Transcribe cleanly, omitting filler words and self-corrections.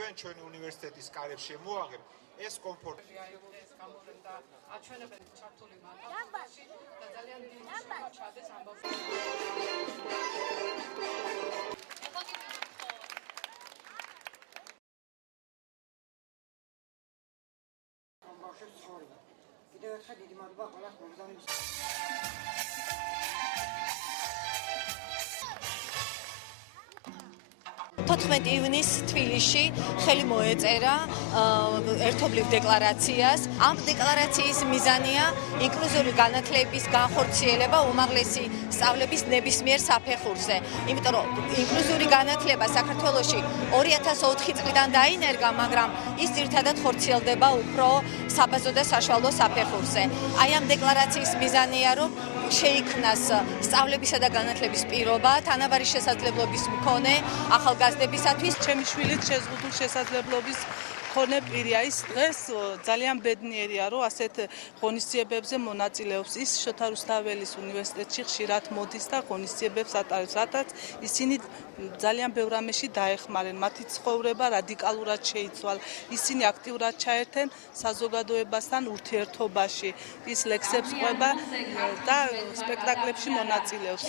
ჩვენ ჩვენი უნივერსიტეტის კარებს შემოაღებ, ეს კომფორტი აჩვენებენ ჩართული მატარებელში და ძალიან დიდი ჩადეს ამბავს. კიდევ ერთხელ დიდი მადლობა ყველას მოგზაურობის. 14 ივნისს თბილისში ხელი მოეწერა ერთობლივ დეკლარაციას. ამ დეკლარაციის მიზანია ინკლუზიური განათლების განხორციელება უმაღლესი სწავლების ნებისმიერ საფეხურზე. იმიტომ რომ ინკლუზიური განათლება საქართველოში 2004 წლიდან დაინერგა, მაგრამ ის ძირითადად ხორციელდება უფრო საბაზო და საშუალო საფეხურზე. აი ამ დეკლარაციის მიზანია, რომ შეიქმნას სწავლებისა და განათლების პირობა თანაბარი შესაძლებლობის მქონე ახალგაზრდებისათვის. ჩემი შვილით შეზღუდულ შესაძლებლობის მქონე პირია. ის დღეს ძალიან ბედნიერია, რომ ასეთ ღონისძიებებზე მონაწილეობს. ის შოთა რუსთაველის უნივერსიტეტში ხშირად მოდის და ღონისძიებებს ატარებს, რადგან ისინი ძალიან ბევრ რამეში დაეხმარენ. მათი ცხოვრება რადიკალურად შეიცვალა. ისინი აქტიურად ჩაერთენ საზოგადოებასთან ურთიერთობაში. ის ლექსებს ყვება და სპექტაკლებში მონაწილეობს.